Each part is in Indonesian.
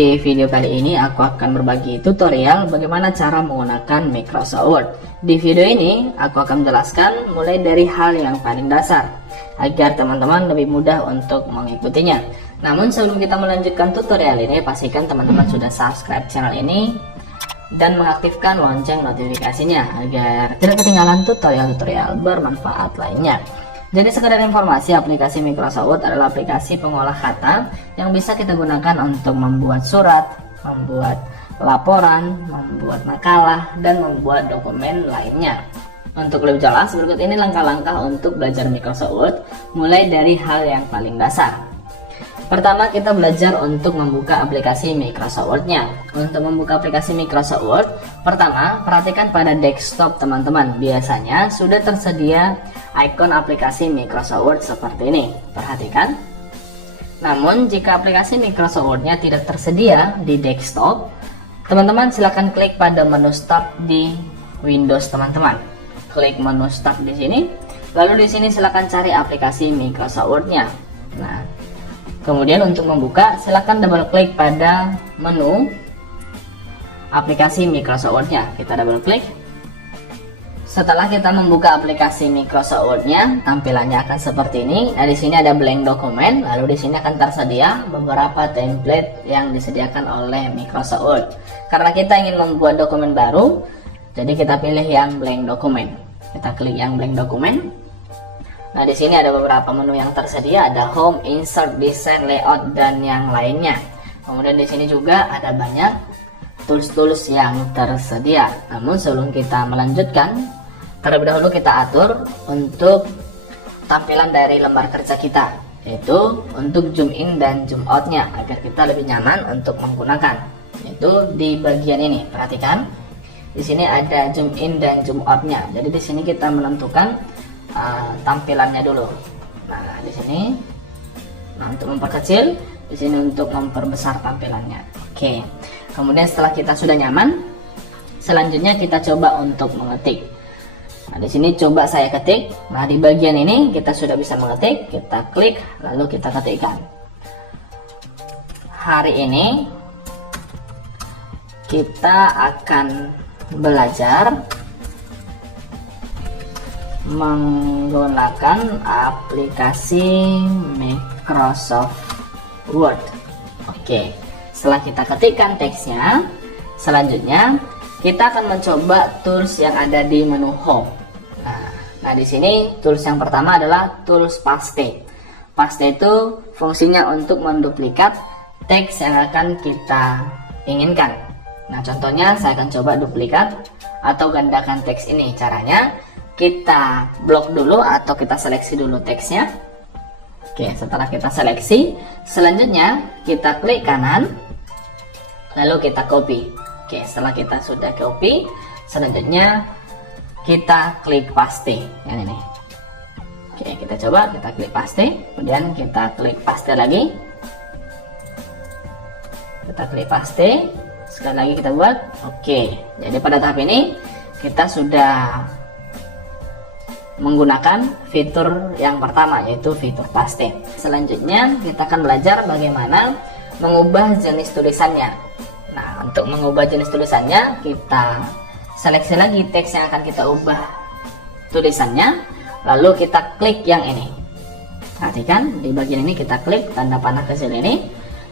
Di video kali ini aku akan berbagi tutorial bagaimana cara menggunakan Microsoft Word. Di video ini aku akan menjelaskan mulai dari hal yang paling dasar agar teman-teman lebih mudah untuk mengikutinya. Namun sebelum kita melanjutkan tutorial ini, pastikan teman-teman sudah subscribe channel ini dan mengaktifkan lonceng notifikasinya agar tidak ketinggalan tutorial-tutorial bermanfaat lainnya. Jadi sekedar informasi, aplikasi Microsoft Word adalah aplikasi pengolah kata yang bisa kita gunakan untuk membuat surat, membuat laporan, membuat makalah, dan membuat dokumen lainnya. Untuk lebih jelas, berikut ini langkah-langkah untuk belajar Microsoft Word mulai dari hal yang paling dasar. Pertama, kita belajar untuk membuka aplikasi Microsoft Word-nya. Untuk membuka aplikasi Microsoft Word, pertama, perhatikan pada desktop teman-teman. Biasanya sudah tersedia ikon aplikasi Microsoft Word seperti ini. Perhatikan. Namun, jika aplikasi Microsoft Word-nya tidak tersedia di desktop, teman-teman silakan klik pada menu Start di Windows teman-teman. Klik menu Start di sini, lalu di sini silakan cari aplikasi Microsoft Word-nya. Nah, kemudian untuk membuka, silakan double klik pada menu aplikasi Microsoft Word-nya. Kita double klik. Setelah kita membuka aplikasi Microsoft Word-nya, tampilannya akan seperti ini. Nah, di sini ada blank dokumen, lalu di sini akan tersedia beberapa template yang disediakan oleh Microsoft Word. Karena kita ingin membuat dokumen baru, jadi kita pilih yang blank dokumen. Kita klik yang blank dokumen. Nah, di sini ada beberapa menu yang tersedia, ada Home, Insert, Design, Layout, dan yang lainnya. Kemudian di sini juga ada banyak tools-tools yang tersedia. Namun sebelum kita melanjutkan, terlebih dahulu kita atur untuk tampilan dari lembar kerja kita, yaitu untuk zoom in dan zoom out-nya agar kita lebih nyaman untuk menggunakan. Yaitu di bagian ini, perhatikan. Di sini ada zoom in dan zoom out-nya. Jadi di sini kita menentukan tampilannya dulu. Nah, di sini untuk memperkecil, di sini untuk memperbesar tampilannya. Oke. Kemudian setelah kita sudah nyaman, selanjutnya kita coba untuk mengetik. Nah, di sini coba saya ketik. Nah, di bagian ini kita sudah bisa mengetik. Kita klik, lalu kita ketikkan. Hari ini kita akan belajar menggunakan aplikasi Microsoft Word. Oke, setelah kita ketikkan teksnya, selanjutnya kita akan mencoba tools yang ada di menu Home. Nah, di sini tools yang pertama adalah tools paste. Paste itu fungsinya untuk menduplikat teks yang akan kita inginkan. Nah, contohnya saya akan coba duplikat atau gandakan teks ini. Caranya kita blok dulu atau kita seleksi dulu teksnya. Oke, setelah kita seleksi, selanjutnya kita klik kanan, lalu kita copy. Oke, setelah kita sudah copy, selanjutnya kita klik paste yang ini. Oke, kita coba, kita klik paste, kemudian kita klik paste lagi. Kita klik paste, sekali lagi kita buat. Oke, jadi pada tahap ini kita sudah menggunakan fitur yang pertama, yaitu fitur paste. Selanjutnya kita akan belajar bagaimana mengubah jenis tulisannya. Nah, untuk mengubah jenis tulisannya, kita seleksi lagi teks yang akan kita ubah tulisannya, lalu kita klik yang ini. Perhatikan, di bagian ini kita klik tanda panah kecil ini,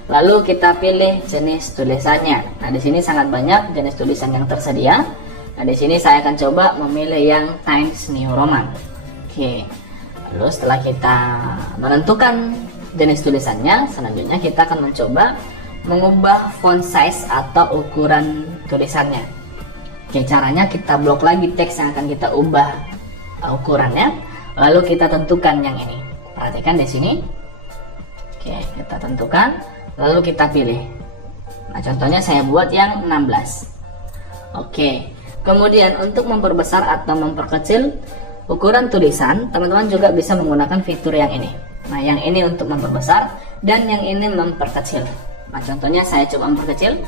lalu kita pilih jenis tulisannya. Nah, di sini sangat banyak jenis tulisan yang tersedia. Nah, di sini saya akan coba memilih yang Times New Roman. Oke. Lalu setelah kita menentukan jenis tulisannya, selanjutnya kita akan mencoba mengubah font size atau ukuran tulisannya. Oke, caranya kita blok lagi teks yang akan kita ubah ukurannya, lalu kita tentukan yang ini. Perhatikan di sini. Oke, kita tentukan, lalu kita pilih. Nah, contohnya saya buat yang 16. Oke. Kemudian untuk memperbesar atau memperkecil ukuran tulisan, teman-teman juga bisa menggunakan fitur yang ini. Nah, yang ini untuk memperbesar dan yang ini memperkecil. Nah, contohnya saya coba memperkecil.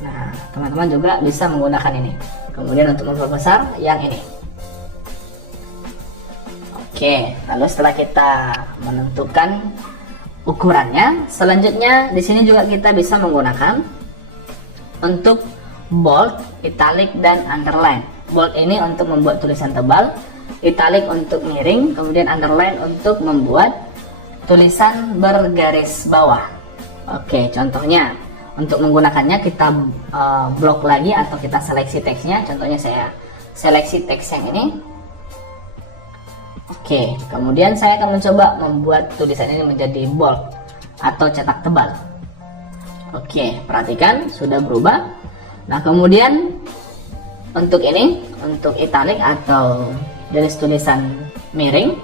Nah, teman-teman juga bisa menggunakan ini. Kemudian untuk memperbesar yang ini. Oke, lalu setelah kita menentukan ukurannya. Selanjutnya di sini juga kita bisa menggunakan untuk bold, italic, dan underline. Bold ini untuk membuat tulisan tebal, italic untuk miring, kemudian underline untuk membuat tulisan bergaris bawah. Oke, contohnya untuk menggunakannya kita blok lagi atau kita seleksi teksnya. Contohnya saya seleksi teks yang ini. Oke, kemudian saya akan mencoba membuat tulisan ini menjadi bold atau cetak tebal. Oke, perhatikan sudah berubah. Nah, kemudian untuk ini, untuk italic atau garis tulisan miring,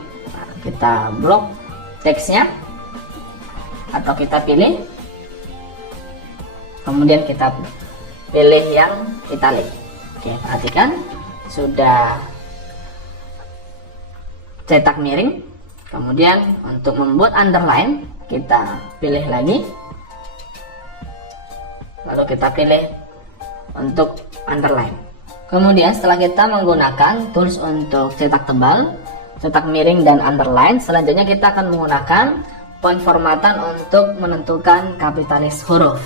kita blok teksnya atau kita pilih, kemudian kita pilih yang italic. Oke, perhatikan sudah cetak miring. Kemudian untuk membuat underline kita pilih lagi, lalu kita pilih untuk underline. Kemudian setelah kita menggunakan tools untuk cetak tebal, cetak miring, dan underline, selanjutnya kita akan menggunakan penformatan untuk menentukan kapitalis huruf.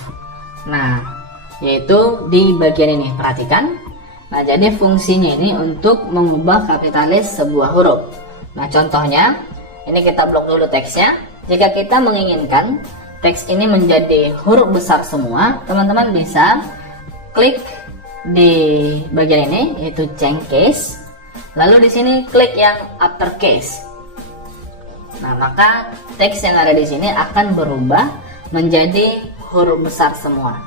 Nah, yaitu di bagian ini, perhatikan. Nah, jadi fungsinya ini untuk mengubah kapitalis sebuah huruf. Nah, contohnya ini kita blok dulu teksnya. Jika kita menginginkan teks ini menjadi huruf besar semua, teman-teman bisa klik di bagian ini, yaitu change case. Lalu di sini klik yang uppercase. Nah, maka teks yang ada di sini akan berubah menjadi huruf besar semua.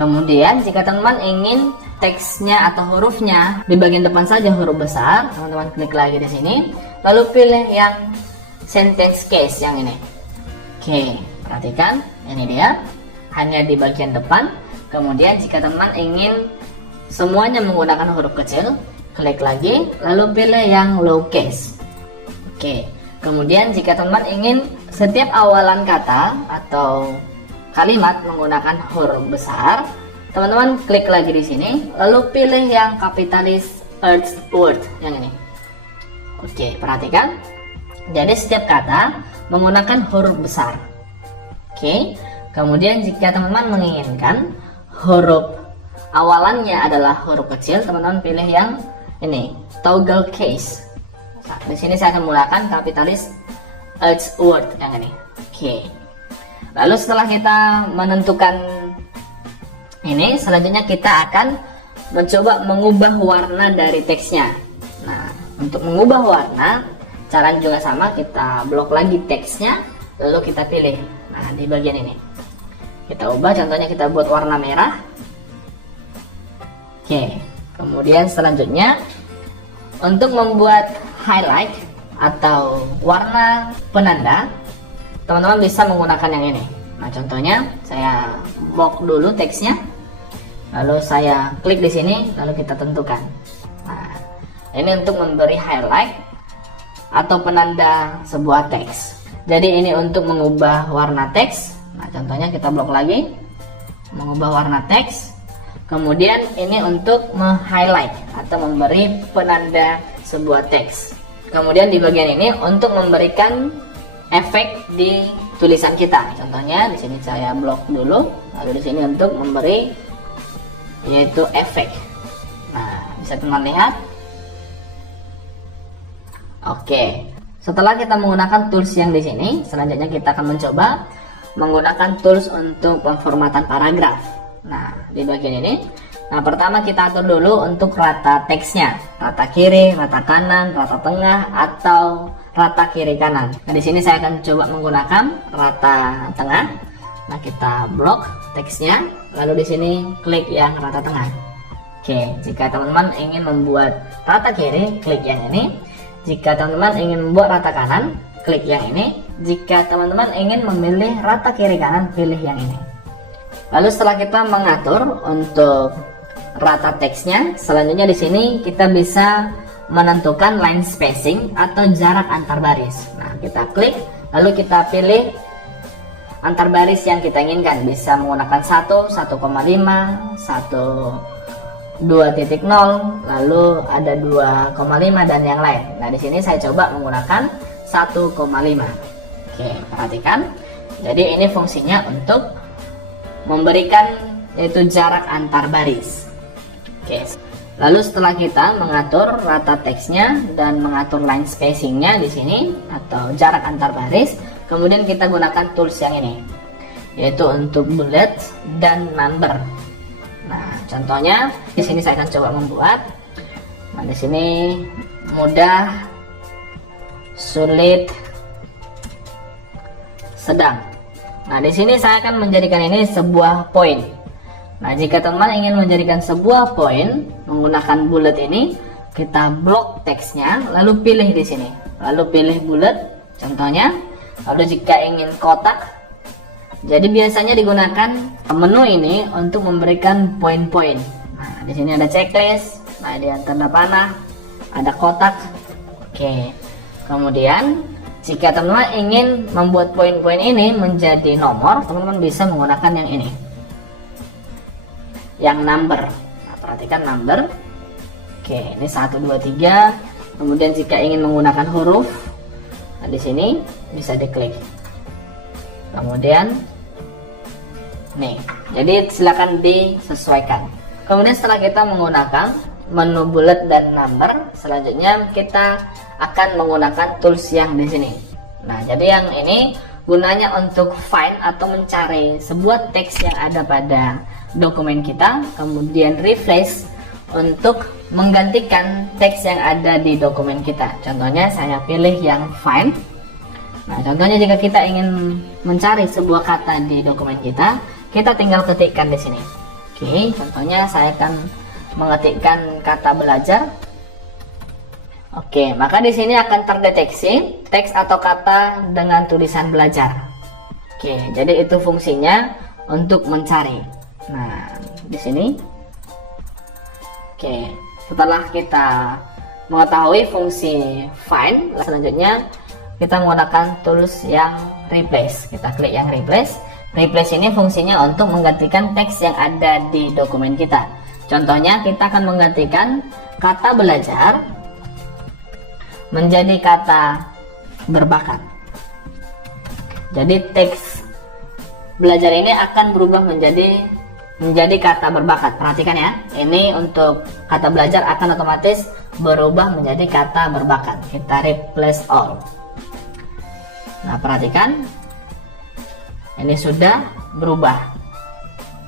Kemudian jika teman-teman ingin teksnya atau hurufnya di bagian depan saja huruf besar, teman-teman klik lagi di sini, lalu pilih yang sentence case yang ini. Oke, perhatikan, ini dia, hanya di bagian depan. Kemudian jika teman-teman ingin semuanya menggunakan huruf kecil, klik lagi, lalu pilih yang low case. Oke, kemudian jika teman-teman ingin setiap awalan kata atau kalimat menggunakan huruf besar, teman-teman klik lagi di sini, lalu pilih yang kapitalis Earth word yang ini. Oke, perhatikan. Jadi setiap kata menggunakan huruf besar. Oke, kemudian jika teman-teman menginginkan huruf awalannya adalah huruf kecil, teman-teman pilih yang ini, toggle case. Nah, di sini saya akan menggunakan kapitalis Earth word yang ini. Oke. Lalu setelah kita menentukan ini, selanjutnya kita akan mencoba mengubah warna dari teksnya. Nah, untuk mengubah warna, caranya juga sama, kita blok lagi teksnya, lalu kita pilih. Nah, di bagian ini kita ubah, contohnya kita buat warna merah. Oke, kemudian selanjutnya untuk membuat highlight atau warna penanda, teman-teman bisa menggunakan yang ini. Nah, contohnya saya blok dulu teksnya, lalu saya klik di sini, lalu kita tentukan. Nah, ini untuk memberi highlight atau penanda sebuah teks. Jadi ini untuk mengubah warna teks. Nah, contohnya kita blok lagi, mengubah warna teks. Kemudian ini untuk meng-highlight atau memberi penanda sebuah teks. Kemudian di bagian ini untuk memberikan efek di tulisan kita. Contohnya di sini saya blok dulu, lalu di sini untuk memberi yaitu efek. Nah, bisa teman lihat. Oke. Setelah kita menggunakan tools yang di sini, selanjutnya kita akan mencoba menggunakan tools untuk pemformatan paragraf. Nah, di bagian ini, nah pertama kita atur dulu untuk rata teksnya, rata kiri, rata kanan, rata tengah, atau rata kiri kanan. Nah, di sini saya akan coba menggunakan rata tengah. Nah, kita blok teksnya, lalu di sini klik yang rata tengah. Oke, jika teman-teman ingin membuat rata kiri, klik yang ini. Jika teman-teman ingin membuat rata kanan, klik yang ini. Jika teman-teman ingin memilih rata kiri kanan, pilih yang ini. Lalu setelah kita mengatur untuk rata teksnya, selanjutnya di sini kita bisa menentukan line spacing atau jarak antar baris. Nah, kita klik, lalu kita pilih antar baris yang kita inginkan. Bisa menggunakan 1, 1,5, 2.0, lalu ada 2,5 dan yang lain. Nah, di sini saya coba menggunakan 1,5. Oke, perhatikan. Jadi ini fungsinya untuk memberikan yaitu jarak antar baris. Oke. Lalu setelah kita mengatur rata teksnya dan mengatur line spacingnya di sini atau jarak antar baris, kemudian kita gunakan tools yang ini, yaitu untuk bullet dan number. Nah, contohnya di sini saya akan coba membuat. Nah, di sini mudah, sulit, sedang. Nah, di sini saya akan menjadikan ini sebuah poin. Nah, jika teman ingin menjadikan sebuah poin menggunakan bullet ini, kita blok teksnya, lalu pilih di sini, lalu pilih bullet, contohnya. Lalu jika ingin kotak, jadi biasanya digunakan menu ini untuk memberikan poin-poin. Nah, di sini ada checklist. Nah, di tanda panah, ada kotak. Oke. Kemudian jika teman-teman ingin membuat poin-poin ini menjadi nomor, teman-teman bisa menggunakan yang ini, yang number. Nah, perhatikan number. Oke, ini 1 2 3. Kemudian jika ingin menggunakan huruf, nah di sini bisa diklik. Kemudian nih, jadi silakan disesuaikan. Kemudian setelah kita menggunakan menu bullet dan number, selanjutnya kita akan menggunakan tools yang di sini. Nah, jadi yang ini gunanya untuk find atau mencari sebuah teks yang ada pada dokumen kita, kemudian replace untuk menggantikan teks yang ada di dokumen kita. Contohnya saya pilih yang find. Nah, contohnya jika kita ingin mencari sebuah kata di dokumen kita, kita tinggal ketikkan di sini. Oke, contohnya saya akan mengetikkan kata belajar. Oke, maka di sini akan terdeteksi teks atau kata dengan tulisan belajar. Oke, jadi itu fungsinya untuk mencari. Nah, di sini. Oke, setelah kita mengetahui fungsi find, selanjutnya kita menggunakan tools yang replace. Kita klik yang replace. Replace ini fungsinya untuk menggantikan teks yang ada di dokumen kita. Contohnya kita akan menggantikan kata belajar menjadi kata berbakat. Jadi teks belajar ini akan berubah menjadi kata berbakat. Perhatikan ya, ini untuk kata belajar akan otomatis berubah menjadi kata berbakat. Kita replace all. Nah, perhatikan, ini sudah berubah.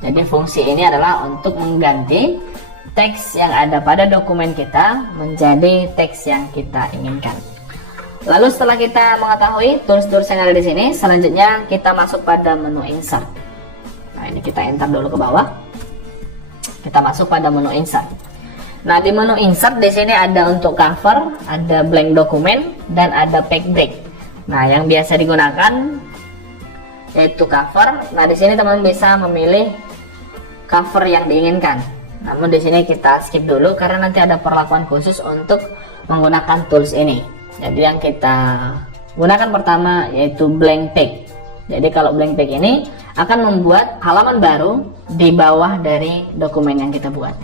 Jadi fungsi ini adalah untuk mengganti teks yang ada pada dokumen kita menjadi teks yang kita inginkan. Lalu setelah kita mengetahui tools-tools yang ada di sini, selanjutnya kita masuk pada menu insert. Nah, ini kita enter dulu ke bawah. Kita masuk pada menu insert. Nah, di menu insert di sini ada untuk cover, ada blank dokumen, dan ada page break. Nah, yang biasa digunakan yaitu cover. Nah, di sini teman-teman bisa memilih cover yang diinginkan. Namun di sini kita skip dulu karena nanti ada perlakuan khusus untuk menggunakan tools ini. Jadi yang kita gunakan pertama yaitu blank page. Jadi kalau blank page ini akan membuat halaman baru di bawah dari dokumen yang kita buat.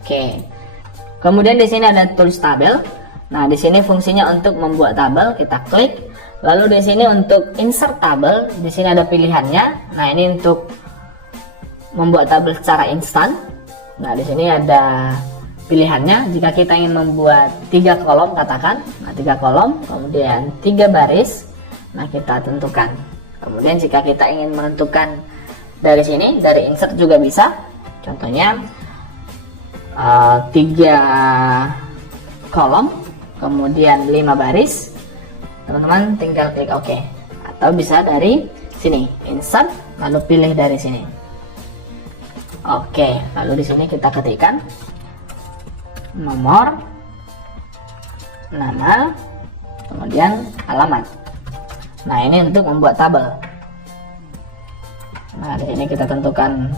Oke. Kemudian di sini ada tools tabel. Nah, di sini fungsinya untuk membuat tabel, kita klik. Lalu di sini untuk insert tabel, di sini ada pilihannya. Nah, ini untuk membuat tabel secara instan. Nah, di sini ada pilihannya. Jika kita ingin membuat 3 kolom, katakan, nah 3 kolom, kemudian 3 baris, nah kita tentukan. Kemudian jika kita ingin menentukan dari sini, dari insert juga bisa. Contohnya 3 kolom, kemudian 5 baris. Teman-teman tinggal klik OK. Atau bisa dari sini, insert, lalu pilih dari sini. Oke, lalu di sini kita ketikkan nomor, nama, kemudian alamat. Nah, ini untuk membuat tabel. Nah, di sini kita tentukan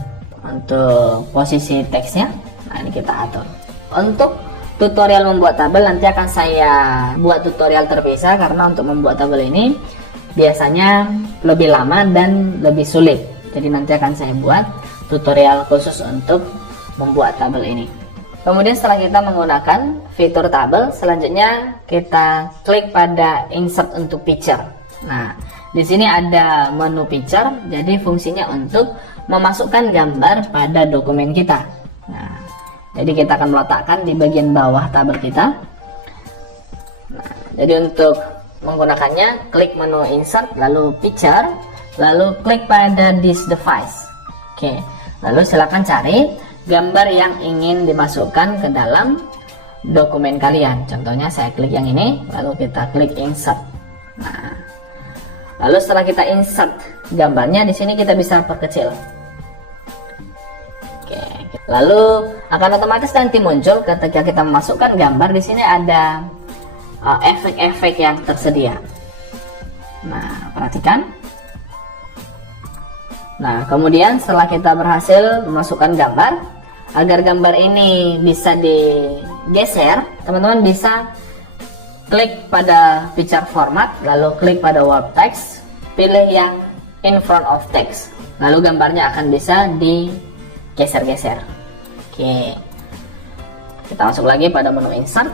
untuk posisi teksnya. Nah, ini kita atur. Untuk tutorial membuat tabel nanti akan saya buat tutorial terpisah karena untuk membuat tabel ini biasanya lebih lama dan lebih sulit. Jadi nanti akan saya buat tutorial khusus untuk membuat tabel ini. Kemudian setelah kita menggunakan fitur tabel, selanjutnya kita klik pada insert untuk picture. Nah, Di sini ada menu picture, jadi fungsinya untuk memasukkan gambar pada dokumen kita. Nah, jadi kita akan meletakkan di bagian bawah tabel kita. Nah, jadi untuk menggunakannya, klik menu insert, lalu picture, lalu klik pada this device. Oke, lalu silakan cari gambar yang ingin dimasukkan ke dalam dokumen kalian. Contohnya saya klik yang ini, lalu kita klik insert. Nah, lalu setelah kita insert gambarnya, di sini kita bisa perkecil. Oke, lalu akan otomatis nanti muncul ketika kita memasukkan gambar. Di sini ada efek-efek yang tersedia. Nah, perhatikan. Nah, kemudian setelah kita berhasil memasukkan gambar, agar gambar ini bisa digeser, teman-teman bisa klik pada picture format, lalu klik pada warp text, pilih yang in front of text, lalu gambarnya akan bisa digeser-geser. Oke, kita masuk lagi pada menu insert.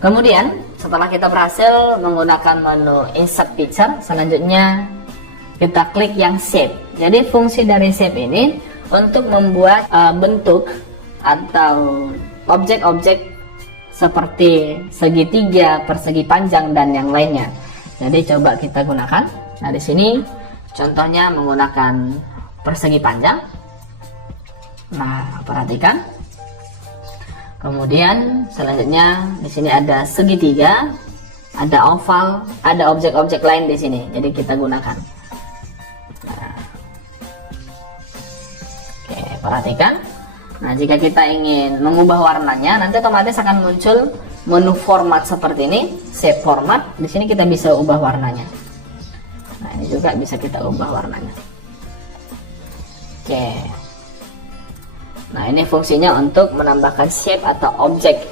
Kemudian setelah kita berhasil menggunakan menu insert picture, selanjutnya kita klik yang shape. Jadi fungsi dari shape ini untuk membuat bentuk atau objek-objek seperti segitiga, persegi panjang, dan yang lainnya. Jadi coba kita gunakan. Nah, di sini contohnya menggunakan persegi panjang. Nah, perhatikan. Kemudian selanjutnya di sini ada segitiga, ada oval, ada objek-objek lain di sini. Jadi kita gunakan. Nah, oke, perhatikan. Nah, jika kita ingin mengubah warnanya, nanti otomatis akan muncul menu format seperti ini, shape format. Di sini kita bisa ubah warnanya. Nah, ini juga bisa kita ubah warnanya. Oke. Nah, ini fungsinya untuk menambahkan shape atau objek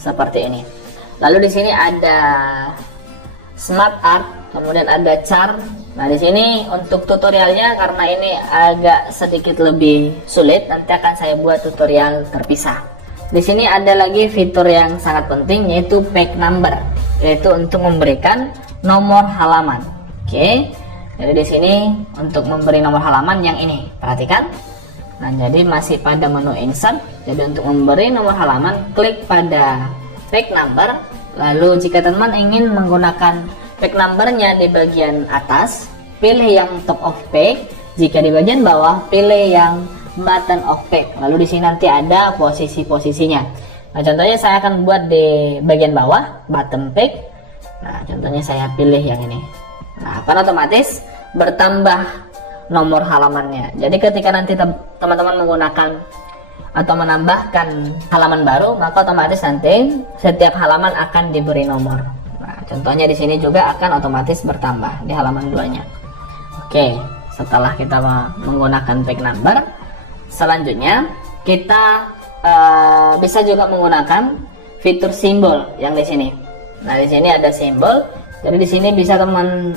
seperti ini. Lalu di sini ada smart art, kemudian ada chart. Nah, di sini untuk tutorialnya, karena ini agak sedikit lebih sulit, nanti akan saya buat tutorial terpisah. Di sini ada lagi fitur yang sangat penting, yaitu page number, yaitu untuk memberikan nomor halaman. Oke, jadi di sini untuk memberi nomor halaman yang ini, perhatikan. Nah, jadi masih pada menu insert. Jadi untuk memberi nomor halaman, klik pada page number. Lalu jika teman ingin menggunakan page numbernya di bagian atas, pilih yang top of page. Jika di bagian bawah, pilih yang bottom of page. Lalu di sini nanti ada posisi-posisinya. Nah, contohnya saya akan buat di bagian bawah, bottom page. Nah, contohnya saya pilih yang ini. Nah, akan otomatis bertambah nomor halamannya. Jadi ketika nanti teman-teman menggunakan atau menambahkan halaman baru, maka otomatis nanti setiap halaman akan diberi nomor. Nah, contohnya di sini juga akan otomatis bertambah di halaman 2-nya. Oke, setelah kita menggunakan page number, selanjutnya kita bisa juga menggunakan fitur simbol yang di sini. Nah, di sini ada simbol. Jadi di sini bisa teman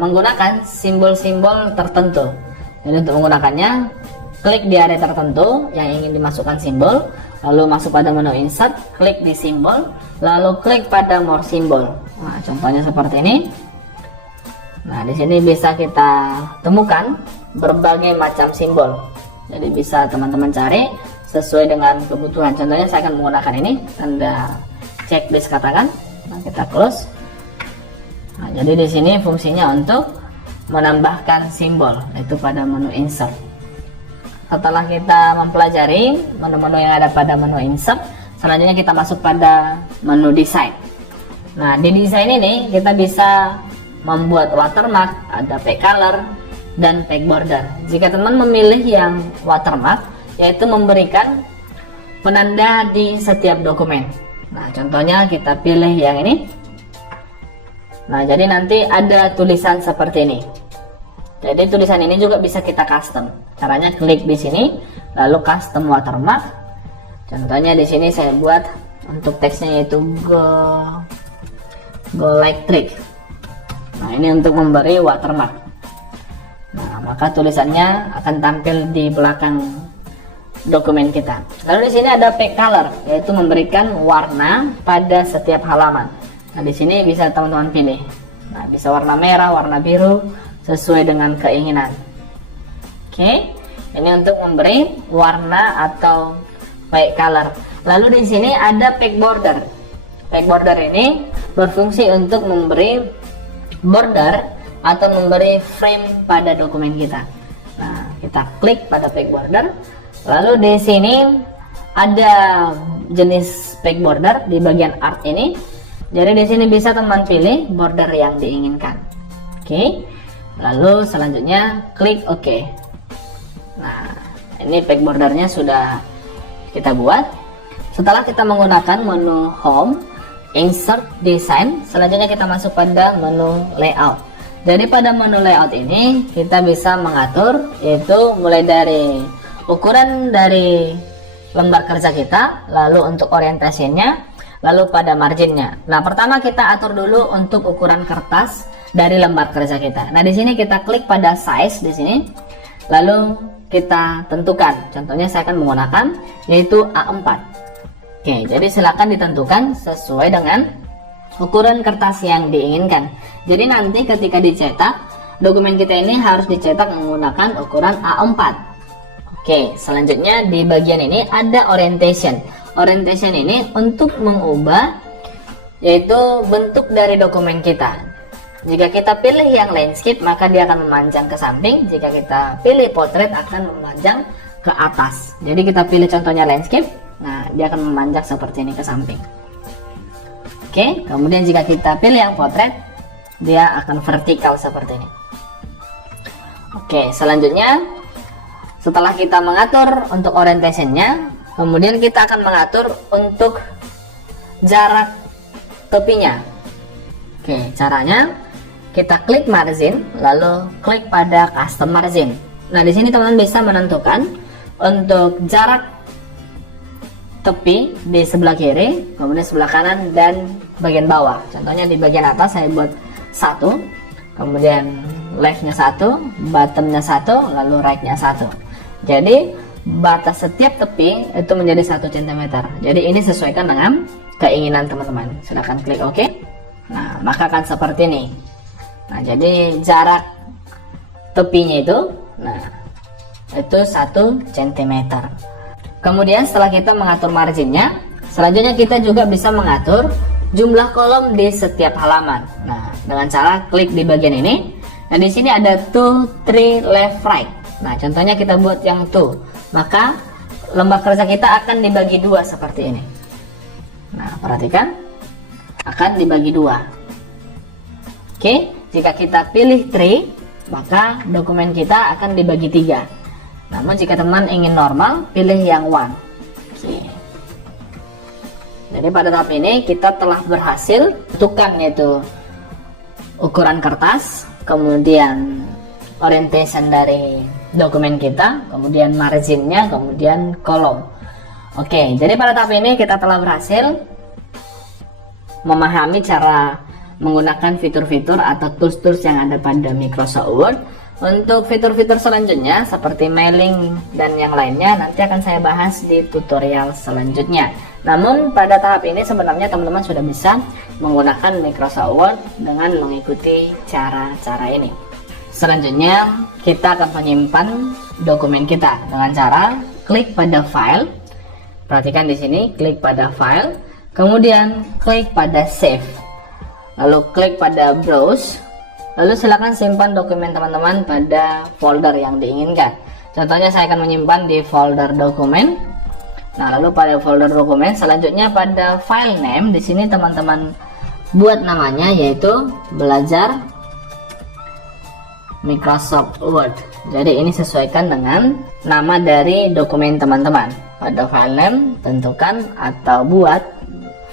menggunakan simbol-simbol tertentu. Jadi untuk menggunakannya, klik di area tertentu yang ingin dimasukkan simbol, lalu masuk pada menu insert, klik di simbol, lalu klik pada more simbol. Nah, contohnya seperti ini. Nah, di sini bisa kita temukan berbagai macam simbol. Jadi bisa teman-teman cari sesuai dengan kebutuhan. Contohnya saya akan menggunakan ini, tanda checklist katakan. Nah, kita close. Nah, jadi di sini fungsinya untuk menambahkan simbol, itu pada menu insert. Setelah kita mempelajari menu-menu yang ada pada menu insert, selanjutnya kita masuk pada menu desain. Nah, di desain ini kita bisa membuat watermark, ada page color dan page border. Jika teman memilih yang watermark, yaitu memberikan penanda di setiap dokumen. Nah, contohnya kita pilih yang ini. Nah, jadi nanti ada tulisan seperti ini. Jadi tulisan ini juga bisa kita custom. Caranya klik di sini, lalu custom watermark. Contohnya di sini saya buat untuk teksnya yaitu go electric. Nah, ini untuk memberi watermark. Nah, maka tulisannya akan tampil di belakang dokumen kita. Lalu di sini ada page color, yaitu memberikan warna pada setiap halaman. Nah, di sini bisa teman-teman pilih. Nah, bisa warna merah, warna biru, sesuai dengan keinginan. Oke, ini untuk memberi warna atau white color. Lalu di sini ada pack border. Pack border ini berfungsi untuk memberi border atau memberi frame pada dokumen kita. Nah, kita klik pada pack border. Lalu di sini ada jenis pack border di bagian art ini. Jadi di sini bisa teman pilih border yang diinginkan. Oke. Lalu selanjutnya klik OK. Nah, ini pack bordernya sudah kita buat. Setelah kita menggunakan menu Home, Insert Design, selanjutnya kita masuk pada menu Layout. Jadi pada menu Layout ini kita bisa mengatur, yaitu mulai dari ukuran dari lembar kerja kita, lalu untuk orientasinya, lalu pada marginnya. Nah, pertama kita atur dulu untuk ukuran kertas dari lembar kerja kita. Nah, di sini kita klik pada size di sini, lalu kita tentukan. Contohnya saya akan menggunakan yaitu A4. Oke, jadi silakan ditentukan sesuai dengan ukuran kertas yang diinginkan. Jadi nanti ketika dicetak, dokumen kita ini harus dicetak menggunakan ukuran A4. Oke, selanjutnya di bagian ini ada orientation. Orientation ini untuk mengubah yaitu bentuk dari dokumen kita. Jika kita pilih yang landscape, maka dia akan memanjang ke samping. Jika kita pilih portrait, akan memanjang ke atas. Jadi kita pilih contohnya landscape, nah dia akan memanjang seperti ini ke samping. Oke, kemudian jika kita pilih yang portrait, dia akan vertikal seperti ini. Oke, selanjutnya setelah kita mengatur untuk orientationnya, kemudian kita akan mengatur untuk jarak tepinya. Oke, caranya kita klik margin, lalu klik pada custom margin. Nah, di sini teman-teman bisa menentukan untuk jarak tepi di sebelah kiri, kemudian sebelah kanan dan bagian bawah. Contohnya di bagian atas saya buat 1, kemudian leftnya 1, bottomnya 1, lalu rightnya 1. Jadi batas setiap tepi itu menjadi 1 cm. Jadi ini sesuaikan dengan keinginan teman-teman. Silakan klik OK. Nah, maka akan seperti ini. Nah, jadi jarak tepinya itu, nah itu 1 cm. Kemudian setelah kita mengatur marginnya, selanjutnya kita juga bisa mengatur jumlah kolom di setiap halaman. Nah, dengan cara klik di bagian ini. Nah, di sini ada 2, 3, left, right. Nah, contohnya kita buat yang 2, maka lembar kerja kita akan dibagi 2 seperti ini. Nah, perhatikan, akan dibagi 2. Oke, jika kita pilih 3, maka dokumen kita akan dibagi 3. Namun jika teman ingin normal, pilih yang 1. Oke. Jadi pada tahap ini kita telah berhasil tentukan yaitu ukuran kertas, kemudian orientation dari dokumen kita, kemudian marginnya, kemudian kolom. Oke, jadi pada tahap ini kita telah berhasil memahami cara menggunakan fitur-fitur atau tools-tools yang ada pada Microsoft Word. Untuk fitur-fitur selanjutnya seperti mailing dan yang lainnya nanti akan saya bahas di tutorial selanjutnya. Namun pada tahap ini sebenarnya teman-teman sudah bisa menggunakan Microsoft Word dengan mengikuti cara-cara ini. Selanjutnya kita akan menyimpan dokumen kita dengan cara klik pada file. Perhatikan di sini, klik pada file, kemudian klik pada save, lalu klik pada browse. Lalu silakan simpan dokumen teman-teman pada folder yang diinginkan. Contohnya saya akan menyimpan di folder dokumen. Nah, lalu pada folder dokumen selanjutnya pada file name, di sini teman-teman buat namanya yaitu belajar Microsoft Word. Jadi ini sesuaikan dengan nama dari dokumen teman-teman. Pada file name tentukan atau buat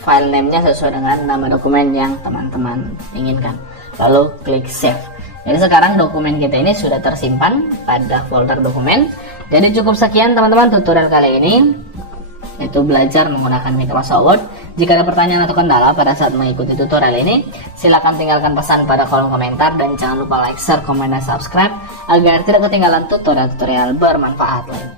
file name-nya sesuai dengan nama dokumen yang teman-teman inginkan. Lalu klik save. Jadi sekarang dokumen kita ini sudah tersimpan pada folder dokumen. Jadi cukup sekian teman-teman tutorial kali ini, yaitu belajar menggunakan Microsoft Word. Jika ada pertanyaan atau kendala pada saat mengikuti tutorial ini, silakan tinggalkan pesan pada kolom komentar dan jangan lupa like, share, komen, dan subscribe agar tidak ketinggalan tutorial-tutorial bermanfaat lainnya.